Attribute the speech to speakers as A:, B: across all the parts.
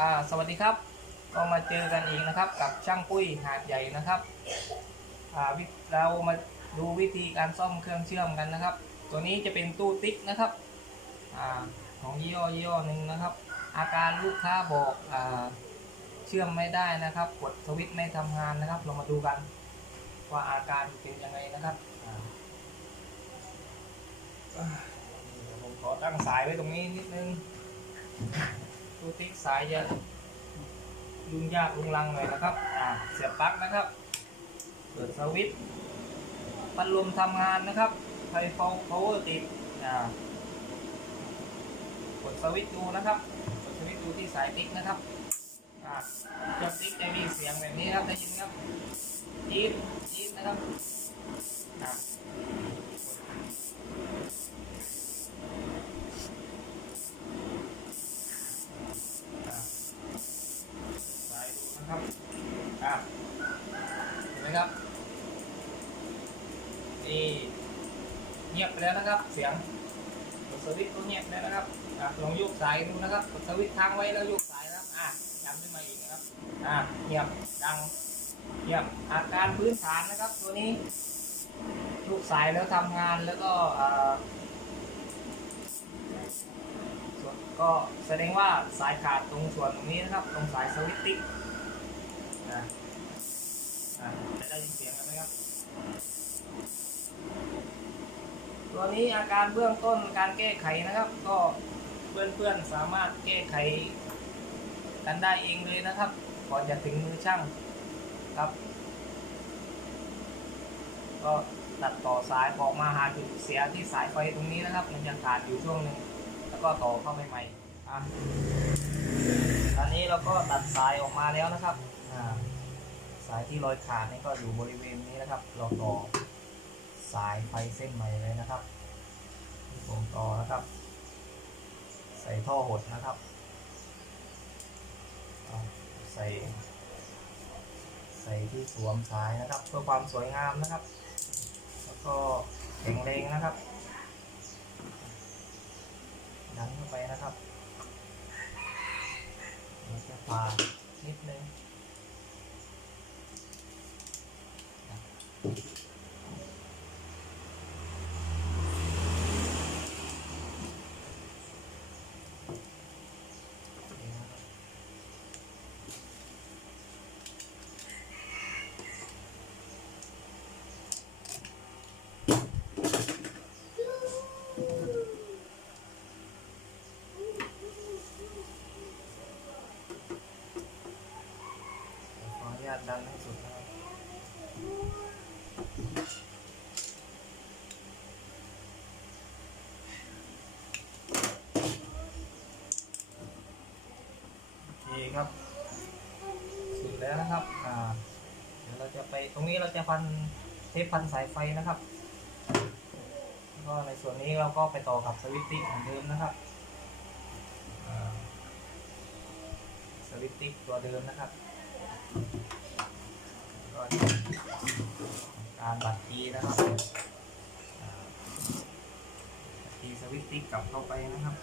A: อ่าสวัสดีครับ ก็มาเจอกันอีกนะครับกับช่างปุ้ยหาดใหญ่นะครับอ่าเรามาดูวิธีการซ่อมเครื่องเชื่อมกันนะครับ ตัวนี้จะเป็นตู้ติ๊กนะครับอ่าของยี่ห้อยี่ห้อหนึ่งนะครับ อาการลูกค้าบอกอ่าเชื่อมไม่ได้นะครับ กดสวิตช์ไม่ทำงานนะครับ เรามาดูกัน ว่าอาการเป็นยังไงนะครับผมขอตั้งสายไว้ตรงนี้นิดนึง ตู้ติ๊กสายจะยุ่งยากลุงลังหน่อยนะครับ อ่า เสียบปลั๊กนะครับ เปิดสวิตช์พัดลมทำงานนะครับไฟฟองพาวเวอร์ติด อ่ากดสวิตช์ดูนะครับ กดสวิตช์ดูที่สายติ๊กนะครับ อ่าเครื่อติ๊กจะมีเสียงแบบนี้ครับได้ยินครับจี๊ดจี๊ดนะครับ อ่าสายดูนะครับ อะเห็ นไหมครับ นี่เงียบไปแล้วนะครับ เสียงกดสวิตช์ก็เงียบแล้วนะครับลองโยกสายดูนะครับกดสวิตช์ค้างไว้แล้วโยกสายนะครับอะย้ำขึ้นมาอีกนะครับอะเงียบดังเงียบอาการพื้นฐานนะครับ ตัวนี้ลูกสายแล้วทำงานแล้วก็อ่าก็แสดงว่าสายขาดตรงส่วนตรงนี้นะครับ ตรงสายสวิตติ๊กนะ ยินเสียงกันไหมครับ ตัวนี้อาการเบื้องต้นการแก้ไขนะครับ ก็เพื่อนๆสามารถแก้ไขกันได้เองเลยนะครับ ก่อนจะถึงมือช่างครับ ก็ตัดต่อสายออกมาหาจุดเสียที่สายไฟตรงนี้นะครับ มันจะขาดอยู่ช่วงหนึ่งแล้วก็ต่อเข้าไปใหม่อะตอนนี้เราก็ตัดสายออกมาแล้วนะครับ อ่า สายที่รอยขาดนี่ก็อยู่บริเวณนี้นะครับ เราต่อสายไฟเส้นใหม่เลยนะครับผมต่อนะครับ ใส่ท่อหดนะครับ ใส่ ใส่ที่สวมสายนะครับ เพื่อความสวยงามนะครับ แล้วก็แข็งแรงนะครับดันเข้าไปนะครับเราจะปาดนิดนึง นี่ นะครับสุดนะครับโอเคครับ สุดแล้วนะครับอ่าเดี๋ยวเราจะไปตรงนี้เราจะพันเทปพันสายไฟนะครับแล้วก็ในส่วนนี้เราก็ไปต่อกับสวิตช์ติ๊กเหมือนเดิมนะครับสวิตช์ติ๊กตัวเดิมนะครับก็การบัดทีนะครับทีสวิตช์ติ๊กกลับเข้าไปนะครับ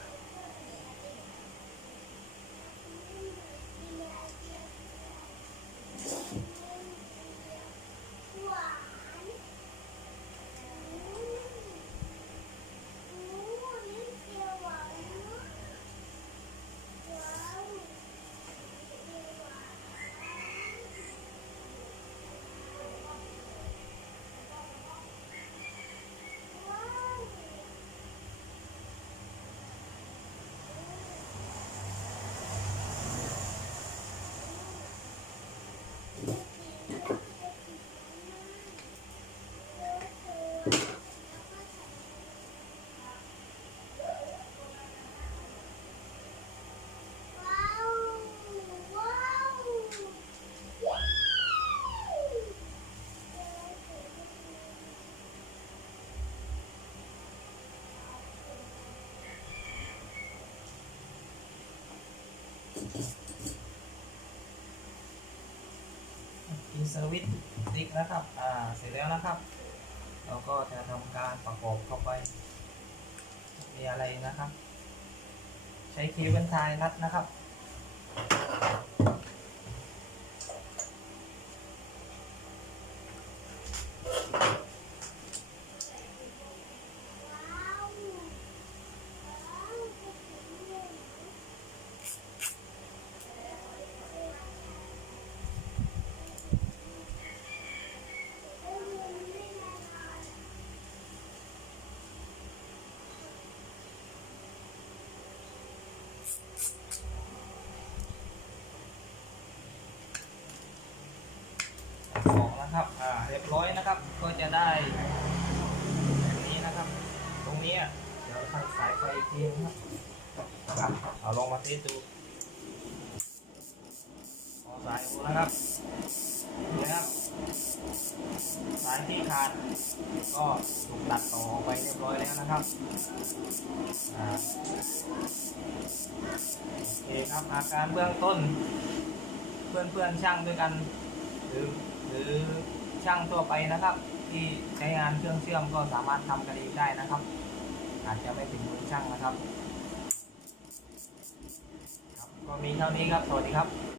A: อินเซอร์วิสติกนะครับ อ่า เสร็จแล้วนะครับ เราก็จะทำการประกอบเข้าไป มีอะไรนะครับ ใช้คีบิลไทยรัดนะครับ สองนะครับ อ่า เรียบร้อยนะครับ ก็จะได้แบบนี้นะครับ ตรงนี้เดี๋ยวทางสายไฟอีกทีนะครับเอาลองมาเทสดูเอสายดูนะครับนะครับ สายที่ขาดก็ถูกตัดต่อออกไปเรียบร้อยแล้วนะครับอโอเคครับอาการเบื้องต้น เพื่อนเพื่อนๆช่างด้วยกันหรือ รือช่างทั่วไปนะครับ ที่ใช้งานเครื่องเชื่อมก็สามารถทำกันเองได้นะครับ อาจจะไม่ถึงมือช่างนะครับ ครับ ก็มีเท่านี้ครับ สวัสดีครับ